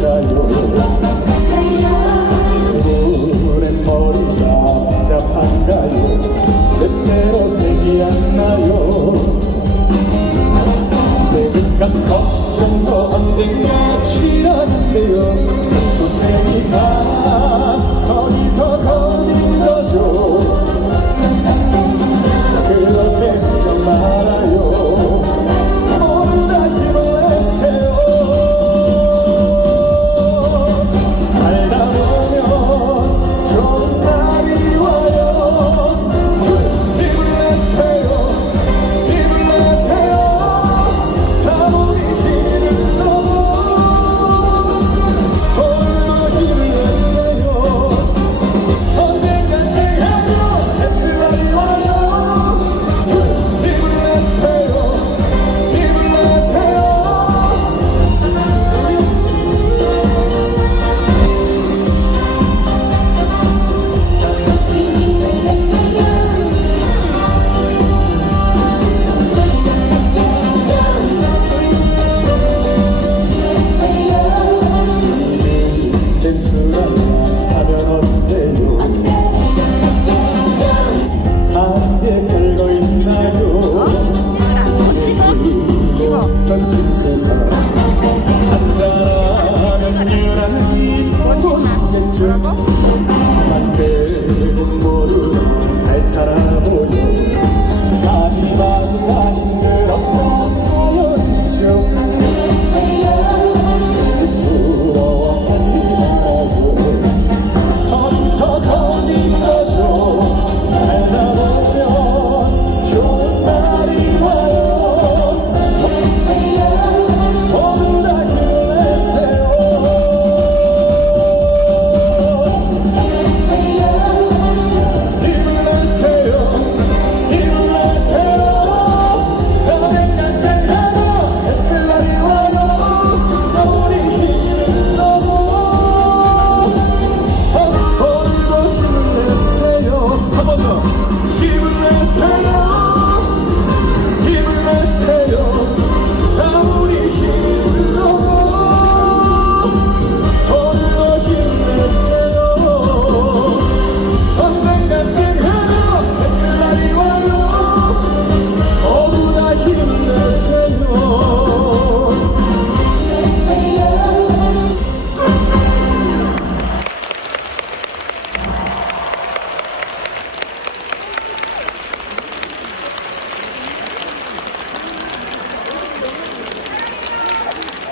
далее.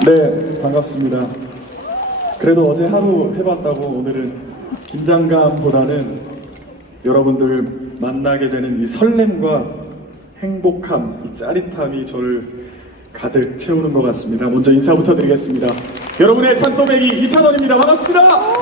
네, 반갑습니다. 그래도 어제 하루 해봤다고 오늘은 긴장감보다는 여러분들 만나게 되는 이 설렘과 행복함, 이 짜릿함이 저를 가득 채우는 것 같습니다. 먼저 인사부터 드리겠습니다. 여러분의 찬또배기 이찬원입니다. 반갑습니다.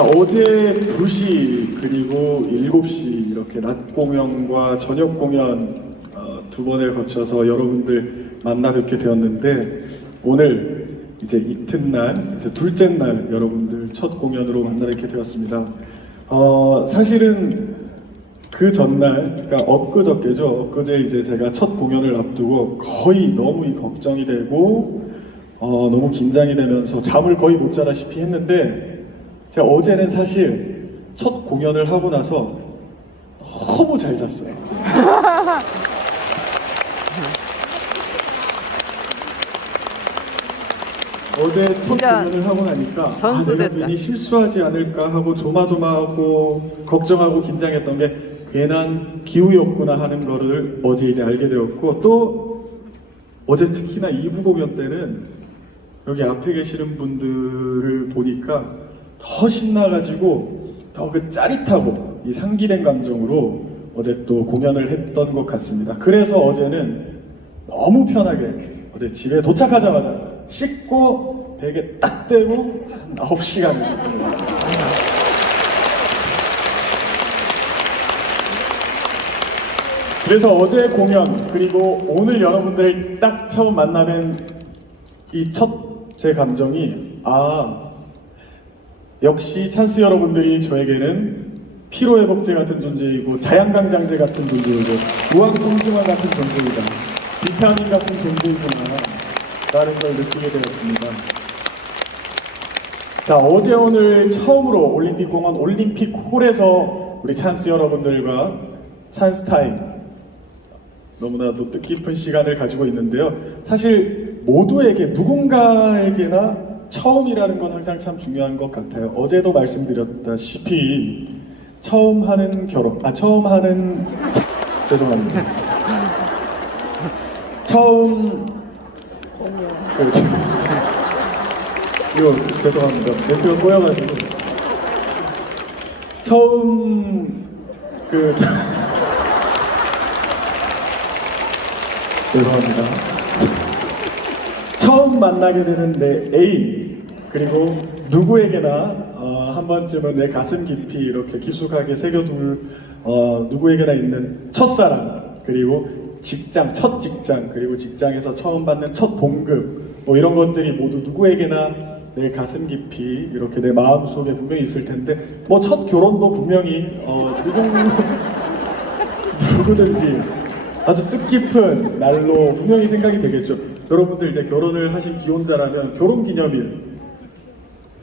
어제 2시 그리고 7시 이렇게 낮 공연과 저녁 공연 어, 두 번에 거쳐서 여러분들 만나 뵙게 되었는데 오늘 이제 이튿날, 이제 둘째 날 여러분들 첫 공연으로 만나 뵙게 되었습니다. 어, 사실은 그 전날, 그러니까 엊그저께죠. 엊그제 이제 제가 첫 공연을 앞두고 거의 너무 이 걱정이 되고 어, 너무 긴장이 되면서 잠을 거의 못 자다시피 했는데 제가 어제는 사실 첫 공연을 하고 나서 너무 잘 잤어요. 어제 첫 진짜 공연을 하고 나니까 아, 선수 내가 됐다. 괜히 실수하지 않을까 하고 조마조마하고 걱정하고 긴장했던 게 괜한 기우였구나 하는 거를 어제 이제 알게 되었고 또 어제 특히나 2부 공연 때는 여기 앞에 계시는 분들을 보니까 더 신나가지고 더 그 짜릿하고 이 상기된 감정으로 어제 또 공연을 했던 것 같습니다. 그래서 어제는 너무 편하게 어제 집에 도착하자마자 씻고 베개 딱 떼고 9시간 있었던 그래서 어제 공연 그리고 오늘 여러분들 딱 처음 만나뵌 이첫 제 감정이 아 역시 찬스 여러분들이 저에게는 피로회복제 같은 존재이고 자양강장제 같은 존재이고 무한공중화 같은 존재이다. 비타민 같은 존재이구나. 라는 걸 느끼게 되었습니다. 자 어제 오늘 처음으로 올림픽공원 올림픽 홀에서 우리 찬스 여러분들과 찬스 타임 너무나도 뜻깊은 시간을 가지고 있는데요. 사실 모두에게 누군가에게나 처음이라는 건 항상 참 중요한 것 같아요. 어제도 말씀드렸다시피 처음 하는 결혼, 아 처음 하는 죄송합니다. 처음 그, 저- 이거 죄송합니다. 멘트가 꼬여가지고 처음 그 저- 죄송합니다. 처음 만나게 되는 내 애인 그리고 누구에게나 어, 한 번쯤은 내 가슴 깊이 이렇게 깊숙하게 새겨둘 어, 누구에게나 있는 첫사랑 그리고 직장 첫 직장 그리고 직장에서 처음 받는 첫 봉급 뭐 이런 것들이 모두 누구에게나 내 가슴 깊이 이렇게 내 마음 속에 분명히 있을 텐데 뭐 첫 결혼도 분명히 어, 누구 누구든지 아주 뜻깊은 날로 분명히 생각이 되겠죠. 여러분들 이제 결혼을 하신 기혼자라면 결혼 기념일,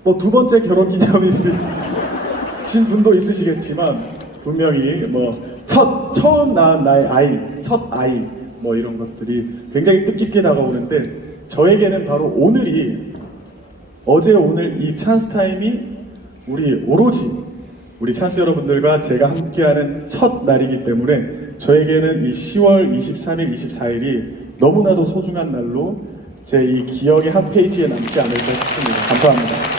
뭐 두 번째 결혼 기념일이신 분도 있으시겠지만 분명히 뭐 첫 처음 낳은 나의 아이, 첫 아이 뭐 이런 것들이 굉장히 뜻깊게 다가오는데 저에게는 바로 오늘이 어제 오늘 이 찬스 타임이 우리 오로지 우리 찬스 여러분들과 제가 함께하는 첫 날이기 때문에 저에게는 이 10월 23일, 24일이 너무나도 소중한 날로 제 이 기억의 한 페이지에 남지 않을까 싶습니다. 감사합니다.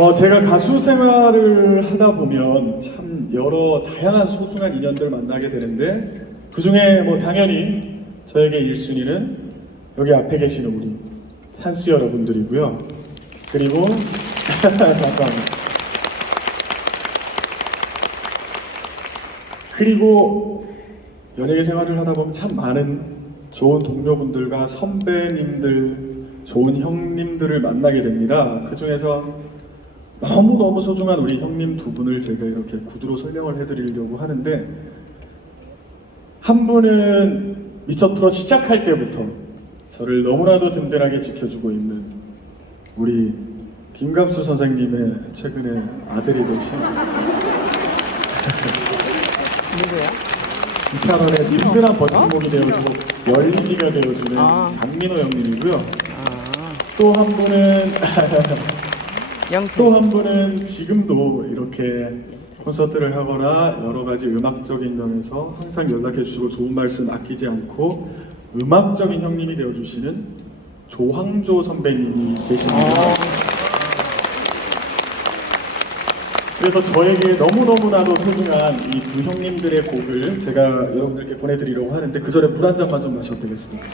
어, 제가 가수 생활을 하다 보면 참 여러 다양한 소중한 인연들을 만나게 되는데 그 중에 뭐 당연히 저에게 1순위는 여기 앞에 계시는 우리 찬스 여러분들이고요. 그리고 감사합니다. 그리고 연예계 생활을 하다 보면 참 많은 좋은 동료분들과 선배님들, 좋은 형님들을 만나게 됩니다. 그 중에서 너무너무 소중한 우리 형님 두 분을 제가 이렇게 구두로 설명을 해드리려고 하는데 한 분은 미스터트롯 시작할 때부터 저를 너무나도 든든하게 지켜주고 있는 우리 김감수 선생님의 최근에 아들이 되신 누구야? 이찬원의 든든한 버팀목이 되어주고 열리지가 되어주는 아. 장민호 형님이고요. 아, 또한 분은. 또 한 분은 지금도 이렇게 콘서트를 하거나 여러 가지 음악적인 면에서 항상 연락해 주시고 좋은 말씀 아끼지 않고 음악적인 형님이 되어 주시는 조항조 선배님이 계십니다. 어, 그래서 저에게 너무너무나도 소중한 이 두 형님들의 곡을 제가 여러분들께 보내드리려고 하는데 그 전에 물 한 잔만 좀 마셔도 되겠습니까?